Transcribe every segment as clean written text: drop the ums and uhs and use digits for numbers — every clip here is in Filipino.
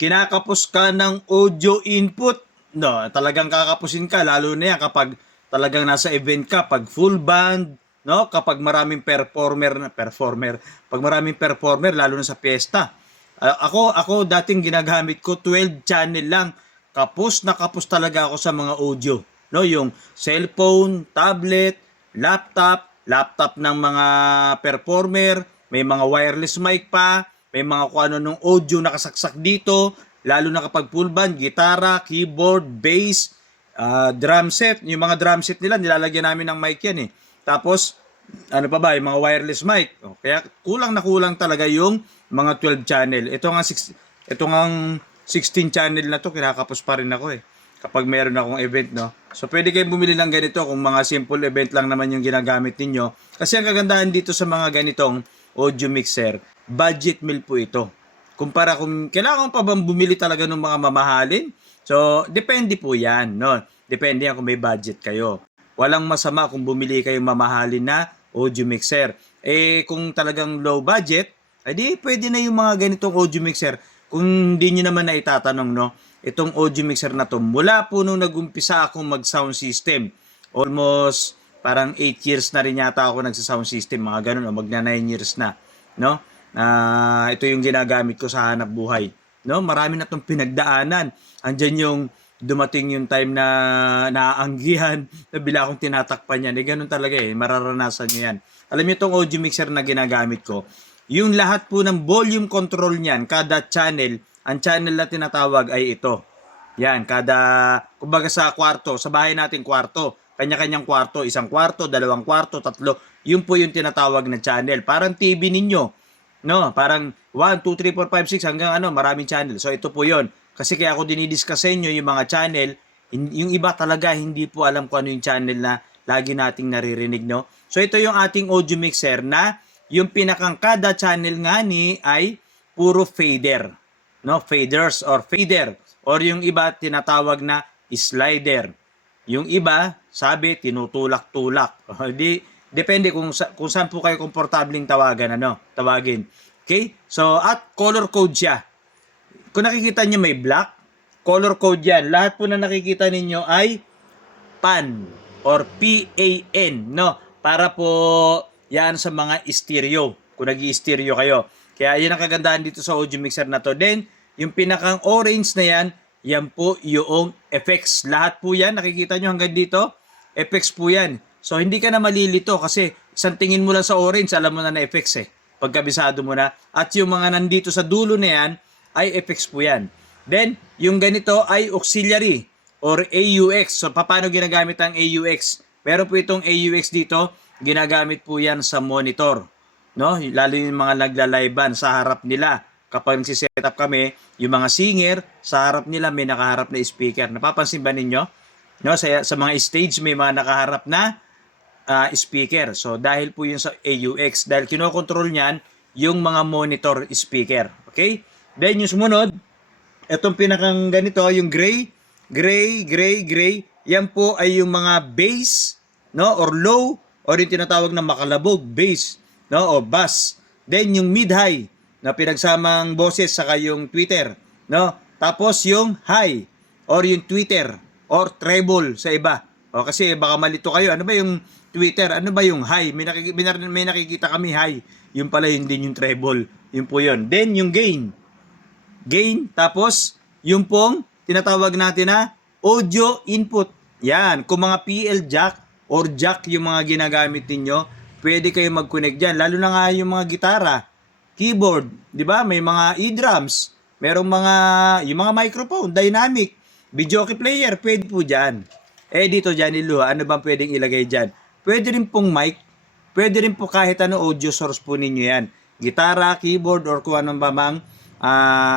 kinakapos ka ng audio input, no, talagang kakapusin ka, lalo na yan kapag talagang nasa event ka, pag full band, no, kapag maraming pag maraming performer, lalo na sa piyesta. Ako dating ginagamit ko 12 channel lang. Kapos na kapos talaga ako sa mga audio, no, yung cellphone, tablet, laptop ng mga performer, may mga wireless mic pa, may mga kung ano nung audio nakasaksak dito, lalo na kapag full band, gitara, keyboard, bass, drum set. Yung mga drum set nila, nilalagyan namin ng mic yan eh. Tapos, ano pa ba, yung mga wireless mic. O, kaya kulang na kulang talaga yung mga 12 channel. Ito nga 16 channel na to, kinakapos pa rin ako eh. Kapag meron akong event, no? So, pwede kayong bumili ng ganito kung mga simple event lang naman yung ginagamit ninyo. Kasi ang kagandahan dito sa mga ganitong audio mixer, budget meal po ito. Kumpara kung kailangan pa bang bumili talaga ng mga mamahalin. So, depende po yan, no? Depende yan kung may budget kayo. Walang masama kung bumili kayong mamahalin na audio mixer. Eh, kung talagang low budget, edi pwede na yung mga ganitong audio mixer. Kung hindi nyo naman na itatanong, no? Itong audio mixer na to, mula po nung nag-umpisa akong mag-sound system, almost parang 8 years na rin yata ako nagsa-sound system, mga ganun, o magna 9 years na, no? Ito yung ginagamit ko sa hanap buhay, no? Marami na tong pinagdaanan. Andyan yung dumating yung time na naaanggihan, nabila akong tinatakpan yan. Eh, ganun talaga eh, mararanasan nyo yan. Alam niyo itong audio mixer na ginagamit ko, yung lahat po ng volume control niyan, kada channel, ang channel na tinatawag ay ito. Yan, kumbaga sa kwarto, sa bahay natin kwarto, kanya-kanyang kwarto, isang kwarto, dalawang kwarto, tatlo, yun po yung tinatawag na channel. Parang TV ninyo, no? Parang 1, 2, 3, 4, 5, 6 hanggang maraming channel. So ito po yun. Kasi kaya ako dinidiscuss sa inyo yung mga channel, yung iba talaga hindi po alam kung ano yung channel na lagi nating naririnig, no? So ito yung ating audio mixer na yung pinakang kada channel nga ni ay puro fader, no? Faders or fader, or yung iba tinatawag na slider. Yung iba, sabi tinutulak-tulak. Depende kung saan po kayo komportabling tawagin. Okay? So at color code siya. Kung nakikita niyo may black, color code yan. Lahat po na nakikita ninyo ay PAN or PAN, no? Para po yan sa mga stereo, kung nag-i-stereo kayo. Kaya yan ang kagandahan dito sa audio mixer na to. Then, yung pinakang orange na yan, yan po yung effects. Lahat po yan, nakikita nyo hanggang dito, effects po yan. So, hindi ka na malilito kasi isang tingin mo lang sa orange, alam mo na na effects eh. Pagkabisado mo na. At yung mga nandito sa dulo na yan, ay effects po yan. Then, yung ganito ay auxiliary or AUX. So, paano ginagamit ang AUX? Meron po itong AUX dito, ginagamit po yan sa monitor. No? Lalo yung mga naglalaiban sa harap nila. Kapag nagsiset up kami, yung mga singer, sa harap nila may nakaharap na speaker. Napapansin ba ninyo? No? Sa mga stage may mga nakaharap na speaker. So, dahil po yun sa AUX, dahil kinokontrol niyan yung mga monitor speaker. Okay? Then, yung sumunod, itong pinakang ganito, yung gray, yan po ay yung mga bass, no, or low, or yung tinatawag na makalabog, bass, no, o bass. Then, yung mid-high, na pinagsamang boses, saka yung tweeter, no. Tapos, yung high, or yung tweeter, or treble sa iba. O, kasi baka malito kayo, ano ba yung tweeter, ano ba yung high? May nakikita kami high, yung pala yun din yung treble, yun po yun. Then, yung gain, tapos yung pong tinatawag natin na audio input. Yan, kung mga PL jack or jack yung mga ginagamit niyo, pwede kayo mag-connect diyan. Lalo na nga yung mga gitara, keyboard, 'di ba? May mga e-drums, merong yung mga microphone, dynamic, videoke player, pwede po diyan. Eh dito diyan Luha, ano bang pwedeng ilagay diyan? Pwede rin pong mic, pwede rin po kahit ano audio source po ninyo yan. Gitara, keyboard, or kung anong bamang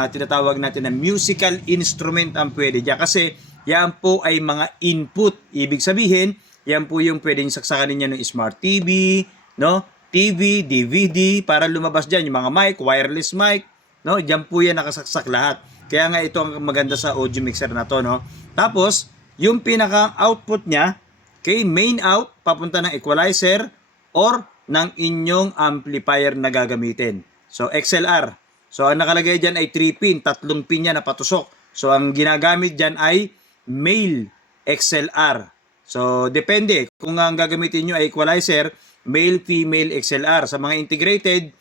tinatawag natin na musical instrument ang pwede dyan. Kasi yan po ay mga input. Ibig sabihin, yan po yung pwedeng saksakan ninyo ng smart TV, no? TV, DVD, para lumabas dyan. Yung mga mic, wireless mic, no? Dyan po yan nakasaksak lahat. Kaya nga ito ang maganda sa audio mixer na to, no? Tapos, yung pinaka-output niya, okay, main out, papunta ng equalizer or ng inyong amplifier na gagamitin. So, XLR. So ang nakalagay dyan ay 3 pin, 3 pin yan na patusok. So ang ginagamit dyan ay male XLR. So depende kung ang gagamitin nyo ay equalizer, male, female XLR. Sa mga integrated,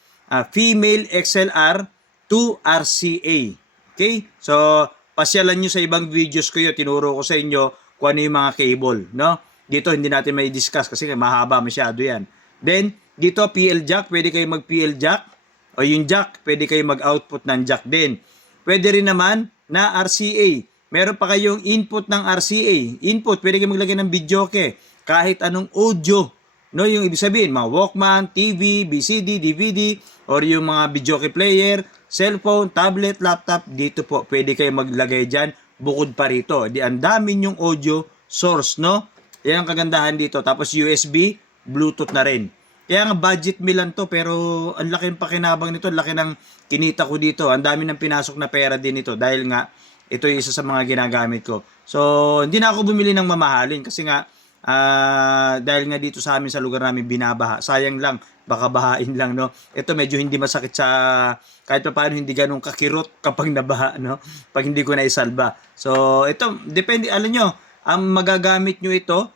female XLR to RCA. Okay? So pasyalan nyo sa ibang videos ko yun, tinuro ko sa inyo kung ano yung mga cable, no? Dito hindi natin may discuss kasi mahaba masyado yan. Then dito PL jack, pwede kayo mag PL jack. O yung jack, pwede kayo mag-output ng jack din. Pwede rin naman na RCA. Meron pa kayong input ng RCA. Input, pwede kayo maglagay ng videoke. Kahit anong audio. No, yung ibig sabihin, mga Walkman, TV, BCD, DVD, or yung mga videoke player, cellphone, tablet, laptop, dito po, pwede kayo maglagay dyan. Bukod pa rito. Di ang dami yung audio source, no? Yan ang kagandahan dito. Tapos USB, Bluetooth na rin. Kaya nga budget meal lang to, pero ang laki ng pakinabang nito, ang laki ng kinita ko dito. Ang dami ng pinasok na pera din ito dahil nga ito yung isa sa mga ginagamit ko. So, hindi na ako bumili ng mamahalin kasi nga dahil nga dito sa amin sa lugar namin binabaha. Sayang lang, baka bahain lang, no. Ito medyo hindi masakit sa kahit pa paano, hindi ganun kakirot kapag nabaha, no. Pag hindi ko na isalba. So, ito depende, alam nyo, ang magagamit nyo ito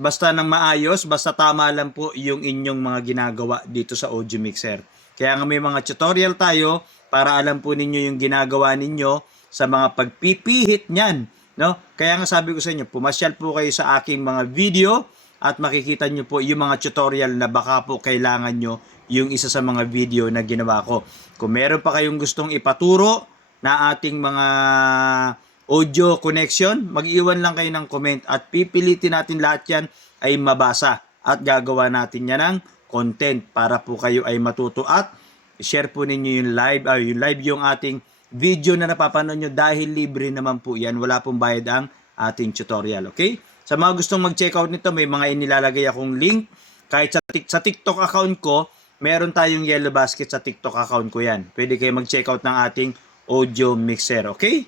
basta nang maayos, basta tama lang po yung inyong mga ginagawa dito sa audio mixer. Kaya nga may mga tutorial tayo para alam po ninyo yung ginagawa ninyo sa mga pagpipihit niyan, no? Kaya nga sabi ko sa inyo, pumasyal po kayo sa aking mga video at makikita nyo po yung mga tutorial na baka po kailangan nyo yung isa sa mga video na ginawa ko. Kung meron pa kayong gustong ipaturo na ating mga audio connection, mag-iwan lang kayo ng comment at pipilitin natin lahat yan ay mabasa at gagawa natin yan ng content para po kayo ay matuto at share po ninyo yung live yung ating video na napapanood nyo dahil libre naman po yan, wala pong bayad ang ating tutorial, okay? Sa mga gustong mag-check out nito, may mga inilalagay akong link. Kahit sa TikTok account ko, meron tayong yellow basket sa TikTok account ko yan. Pwede kayo mag-check out ng ating audio mixer, okay?